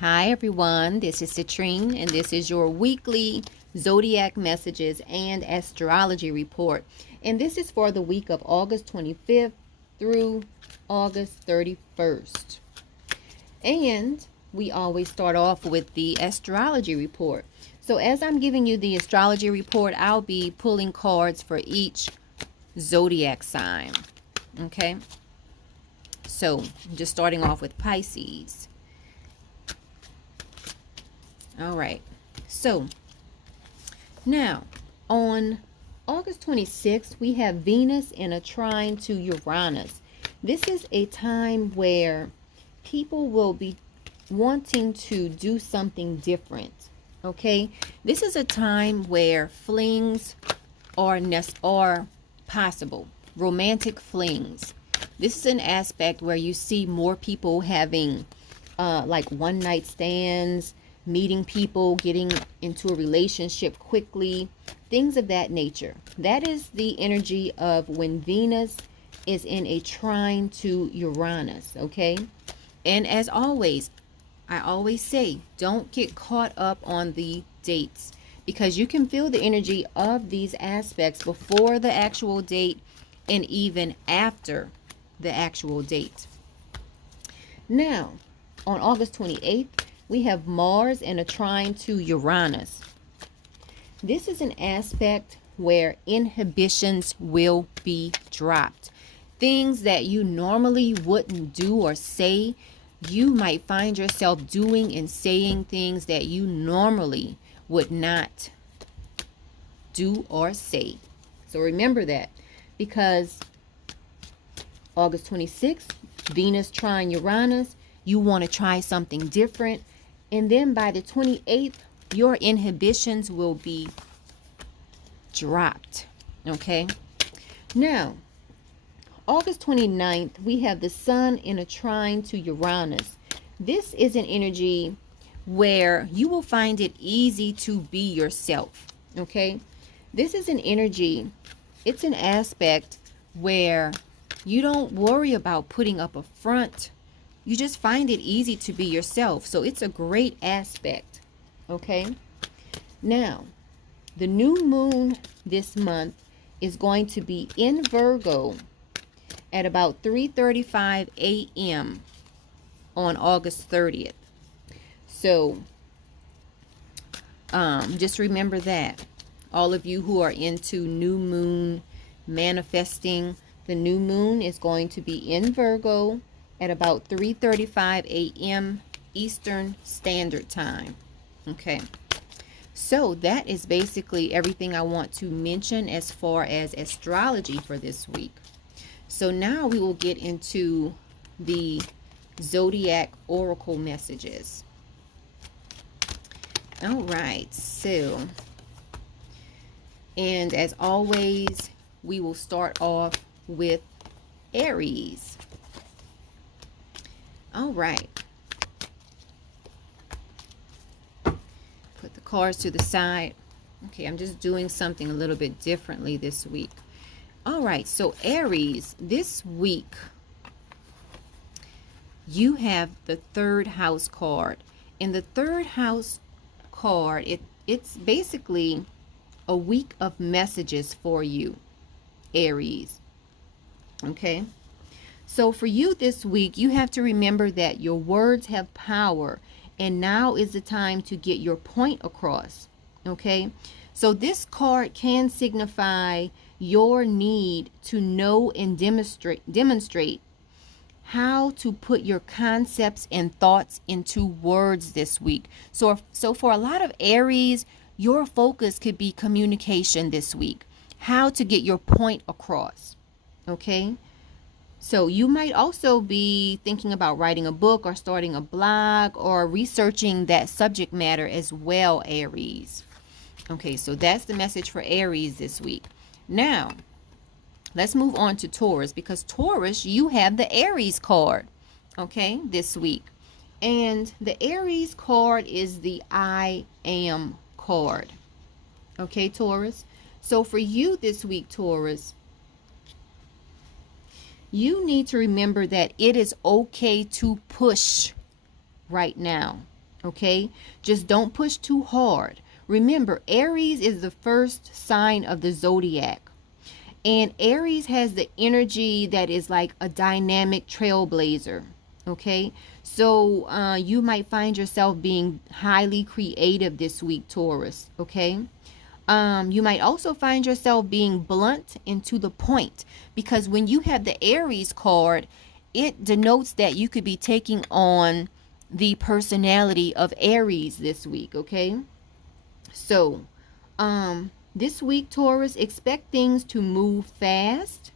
Hi everyone, this is Citrine and this is your weekly Zodiac messages and astrology report. And this is for the week of August 25th through August 31st. And we always start off with the astrology report. So as I'm giving you the astrology report, I'll be pulling cards for each zodiac sign. Okay? So just starting off with Pisces. All right, so now on August 26th, we have Venus in a trine to Uranus. This is a time where people will be wanting to do something different, okay? This is a time where flings are possible, romantic flings. This is an aspect where you see more people having like one-night stands, meeting people, getting into a relationship quickly, things of that nature. That is the energy of when Venus is in a trine to Uranus, okay? And as always, I always say, don't get caught up on the dates because you can feel the energy of these aspects before the actual date and even after the actual date. Now, on August 28th, we have Mars in a trine to Uranus. This is an aspect where inhibitions will be dropped. Things that you normally wouldn't do or say, you might find yourself doing and saying things that you normally would not do or say. So remember that, because August 26th, Venus trine Uranus, you want to try something different. And then by the 28th, your inhibitions will be dropped. Okay. Now, August 29th, we have the Sun in a trine to Uranus. This is an energy where you will find it easy to be yourself. Okay. This is an energy, it's an aspect where you don't worry about putting up a front. You just find it easy to be yourself. So it's a great aspect. Okay. Now, the new moon this month is going to be in Virgo at about 3:35 a.m. on August 30th. So just remember that. All of you who are into new moon manifesting, the new moon is going to be in Virgo at about 3:35 a.m. Eastern Standard Time. Okay. So that is basically everything I want to mention as far as astrology for this week. So now we will get into the Zodiac Oracle messages. All right. So, and as always, we will start off with Aries. All right. Put the cards to the side. Okay, I'm just doing something a little bit differently this week. All right, so Aries, this week, you have the third house card. In the third house card, it's basically a week of messages for you, Aries. Okay. So for you this week, you have to remember that your words have power, and now is the time to get your point across. Okay. So this card can signify your need to know and demonstrate how to put your concepts and thoughts into words this week. So for a lot of Aries, your focus could be communication this week, how to get your point across. Okay. So you might also be thinking about writing a book or starting a blog or researching that subject matter as well, Aries. Okay, so that's the message for Aries this week. Now, let's move on to Taurus, because Taurus, you have the Aries card, okay, this week. And the Aries card is the I am card. Okay, Taurus. So for you this week, Taurus, you need to remember that it is okay to push right now. Okay, just don't push too hard. Remember, Aries is the first sign of the zodiac, and Aries has the energy that is like a dynamic trailblazer. Okay, so you might find yourself being highly creative this week, Taurus. Okay, you might also find yourself being blunt and to the point, because when you have the Aries card, it denotes that you could be taking on the personality of Aries this week. Okay, so this week, Taurus, expect things to move fast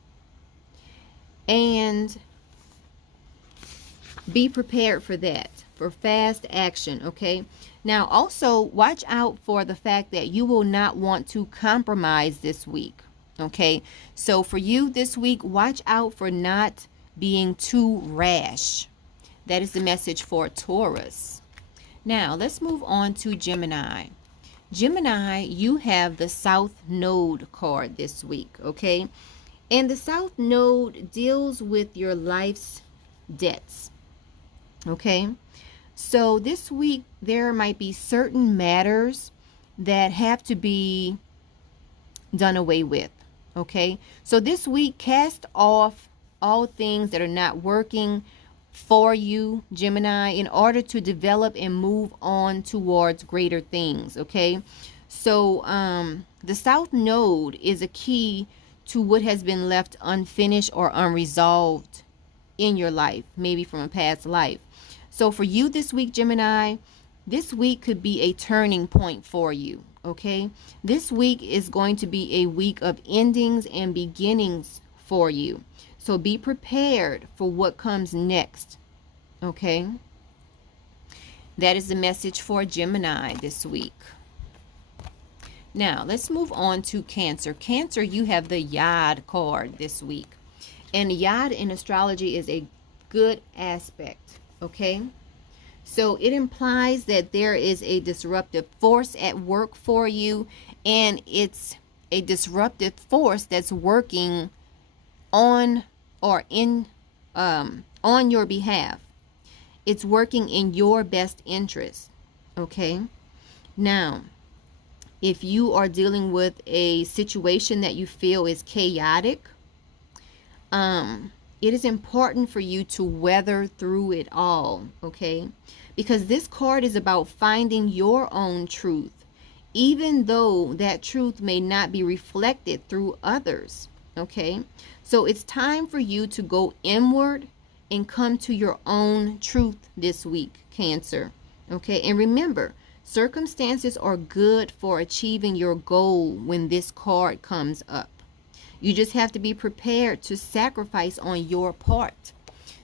and be prepared for that, for fast action. Okay, now also watch out for the fact that you will not want to compromise this week. Okay, so for you this week, watch out for not being too rash. That is the message for Taurus. Now let's move on to Gemini. Gemini, you have the South Node card this week. Okay, and the South Node deals with your life's debts. Okay, so this week there might be certain matters that have to be done away with. Okay, so this week cast off all things that are not working for you, Gemini, in order to develop and move on towards greater things. Okay, so the South Node is a key to what has been left unfinished or unresolved in your life, maybe from a past life. So for you this week, Gemini, this week could be a turning point for you. Okay, this week is going to be a week of endings and beginnings for you. So be prepared for what comes next. Okay, that is the message for Gemini this week. Now let's move on to Cancer. Cancer, you have the Yod card this week, and Yod in astrology is a good aspect. Okay, so it implies that there is a disruptive force at work for you, and it's a disruptive force that's working on or in on your behalf. It's working in your best interest. Okay, now if you are dealing with a situation that you feel is chaotic, it is important for you to weather through it all. Okay, because this card is about finding your own truth, even though that truth may not be reflected through others. Okay, so it's time for you to go inward and come to your own truth this week, Cancer. Okay, and remember, circumstances are good for achieving your goal when this card comes up. You just have to be prepared to sacrifice on your part.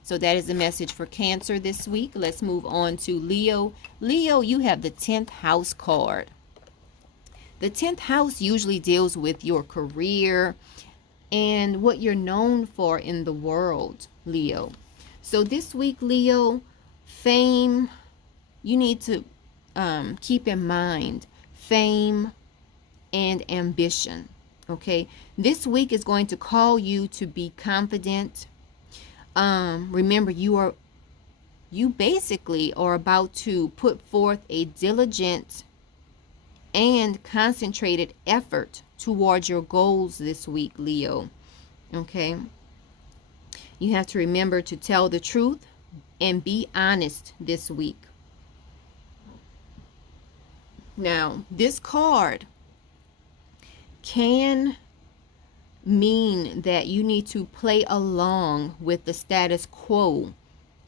So that is the message for Cancer this week. Let's move on to Leo. Leo, you have the 10th house card. The 10th house usually deals with your career and what you're known for in the world, Leo. So this week, Leo, fame, you need to keep in mind fame and ambition. Okay, this week is going to call you to be confident. Remember, you basically are about to put forth a diligent and concentrated effort towards your goals this week, Leo. Okay, you have to remember to tell the truth and be honest this week. Now, this card can mean that you need to play along with the status quo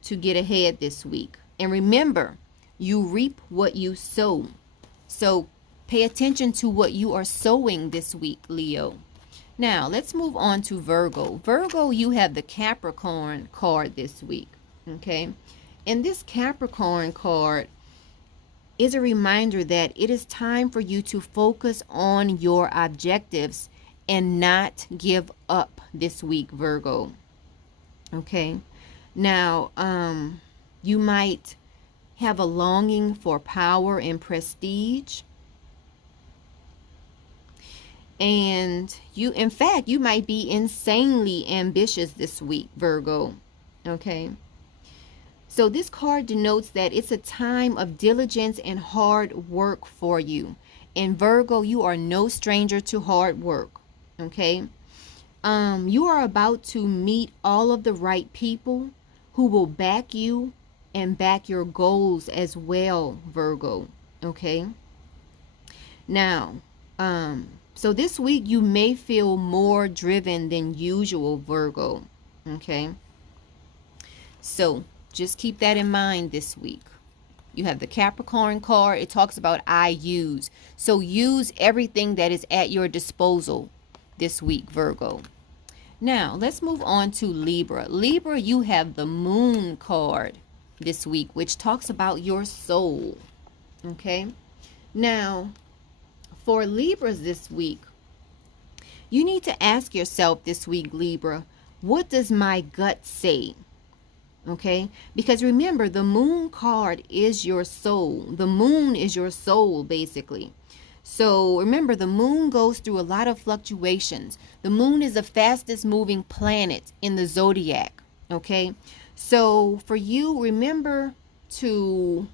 to get ahead this week. And remember, you reap what you sow. So pay attention to what you are sowing this week, Leo. Now, let's move on to Virgo. Virgo, you have the Capricorn card this week. Okay, and this Capricorn card is a reminder that it is time for you to focus on your objectives and not give up this week, Virgo. Okay, now you might have a longing for power and prestige, and in fact you might be insanely ambitious this week, Virgo. Okay, So this card denotes that it's a time of diligence and hard work for you. And Virgo, you are no stranger to hard work. Okay. You are about to meet all of the right people who will back you and back your goals as well, Virgo. Okay. Now, so this week you may feel more driven than usual, Virgo. Okay. So just keep that in mind this week. You have the Capricorn card. It talks about I use. So use everything that is at your disposal this week, Virgo. Now, let's move on to Libra. Libra, you have the Moon card this week, which talks about your soul. Okay? Now, for Libras this week, you need to ask yourself this week, Libra, what does my gut say? Okay? Because remember, the Moon card is your soul. The moon is your soul, basically. So remember, the moon goes through a lot of fluctuations. The moon is the fastest moving planet in the zodiac. Okay? So for you, remember to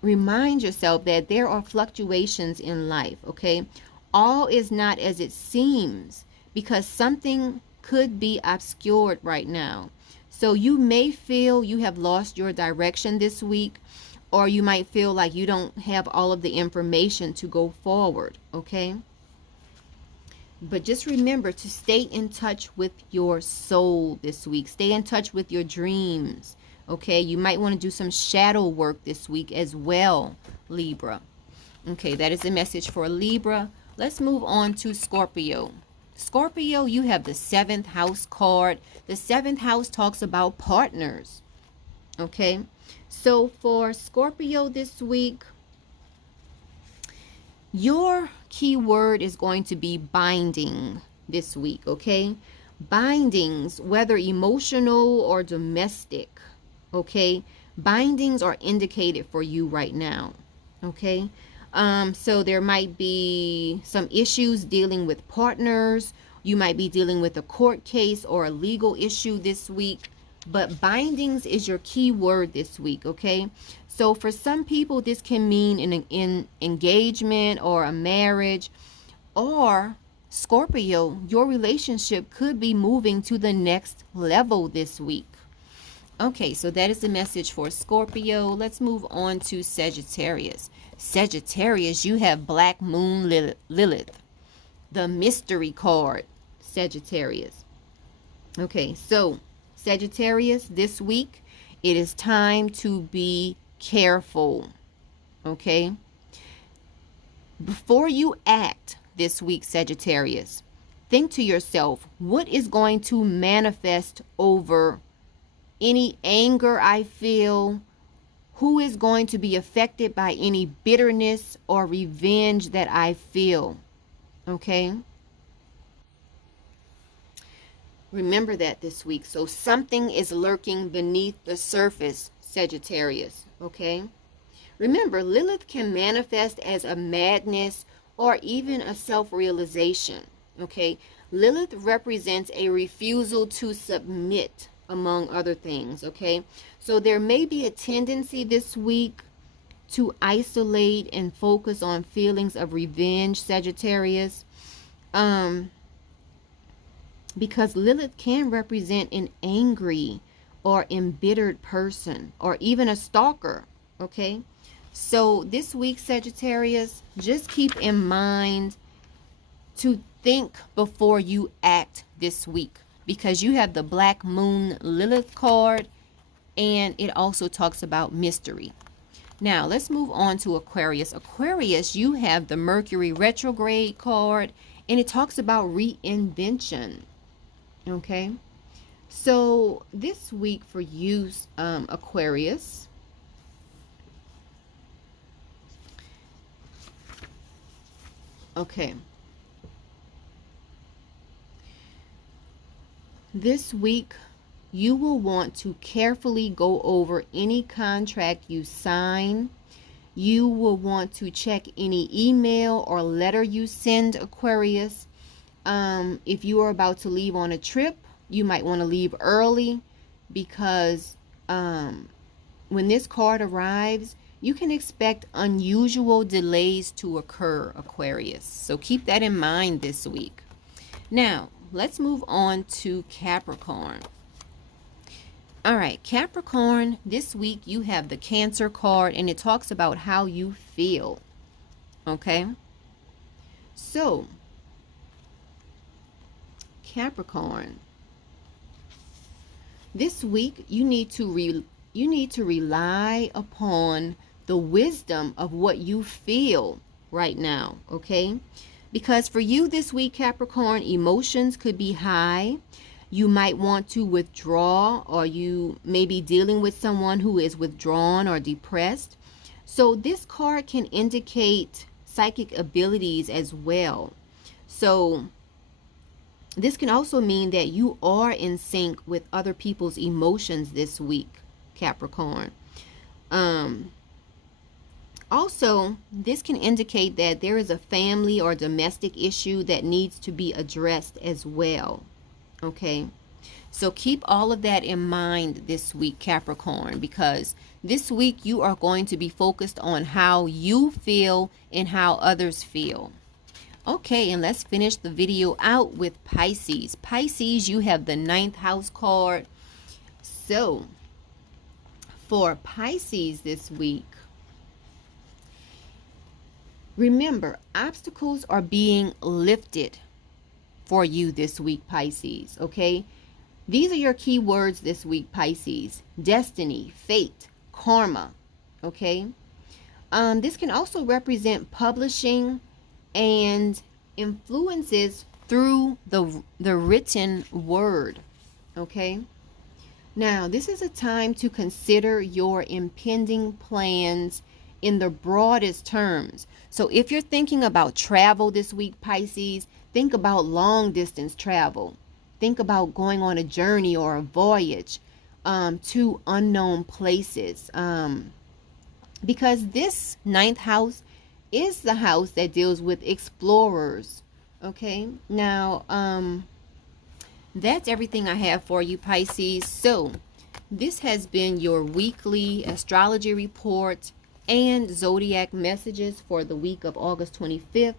remind yourself that there are fluctuations in life. Okay? All is not as it seems, because something could be obscured right now. So you may feel you have lost your direction this week, or you might feel like you don't have all of the information to go forward, okay? But just remember to stay in touch with your soul this week. Stay in touch with your dreams, okay? You might want to do some shadow work this week as well, Libra. Okay, that is a message for Libra. Let's move on to Scorpio. Scorpio, you have the 7th house card. The 7th house talks about partners, okay? So for Scorpio this week, your key word is going to be binding this week, okay? Bindings, whether emotional or domestic, okay? Bindings are indicated for you right now, okay? So there might be some issues dealing with partners. You might be dealing with a court case or a legal issue this week. But bindings is your key word this week, okay? So for some people, this can mean an engagement or a marriage. Or, Scorpio, your relationship could be moving to the next level this week. Okay, so that is the message for Scorpio. Let's move on to Sagittarius. Sagittarius, you have Black Moon Lilith, the mystery card, Sagittarius. Okay, so Sagittarius, this week, it is time to be careful, okay? Before you act this week, Sagittarius, think to yourself, what is going to manifest over any anger I feel? Who is going to be affected by any bitterness or revenge that I feel? Okay? Remember that this week. So something is lurking beneath the surface, Sagittarius. Okay? Remember, Lilith can manifest as a madness or even a self-realization. Okay? Lilith represents a refusal to submit, among other things. Okay? So there may be a tendency this week to isolate and focus on feelings of revenge, Sagittarius. Because Lilith can represent an angry or embittered person or even a stalker, okay? So this week, Sagittarius, just keep in mind to think before you act this week, because you have the Black Moon Lilith card, and it also talks about mystery. Now, let's move on to Aquarius. Aquarius, you have the Mercury retrograde card, and it talks about reinvention. Okay, so this week for you, Aquarius, okay, this week you will want to carefully go over any contract you sign. You will want to check any email or letter you send, Aquarius. If you are about to leave on a trip, you might want to leave early, because when this card arrives, you can expect unusual delays to occur, Aquarius. So keep that in mind this week. Now, let's move on to Capricorn. All right, Capricorn, this week you have the Cancer card, and it talks about how you feel. Okay? So, Capricorn, this week you need to rely upon the wisdom of what you feel right now, okay? Because for you this week, Capricorn, emotions could be high. You might want to withdraw, or you may be dealing with someone who is withdrawn or depressed. So this card can indicate psychic abilities as well. So this can also mean that you are in sync with other people's emotions this week, Capricorn. Also, this can indicate that there is a family or domestic issue that needs to be addressed as well. Okay, so keep all of that in mind this week, Capricorn, because this week you are going to be focused on how you feel and how others feel. Okay, and let's finish the video out with Pisces. Pisces, you have the 9th house card. So, for Pisces this week, remember, obstacles are being lifted for you this week, Pisces, okay? These are your key words this week, Pisces. Destiny, fate, karma, okay? This can also represent publishing and influences through the written word, okay? Now, this is a time to consider your impending plans in the broadest terms. So if you're thinking about travel this week, Pisces, think about long distance travel. Think about going on a journey or a voyage to unknown places. Because this 9th house is the house that deals with explorers. Okay, now that's everything I have for you, Pisces. So this has been your weekly astrology report and zodiac messages for the week of August 25th.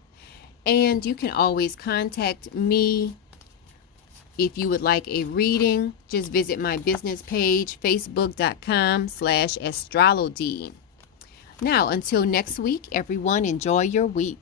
And you can always contact me if you would like a reading. Just visit my business page, facebook.com/astrolodee. Now, until next week, everyone, enjoy your week.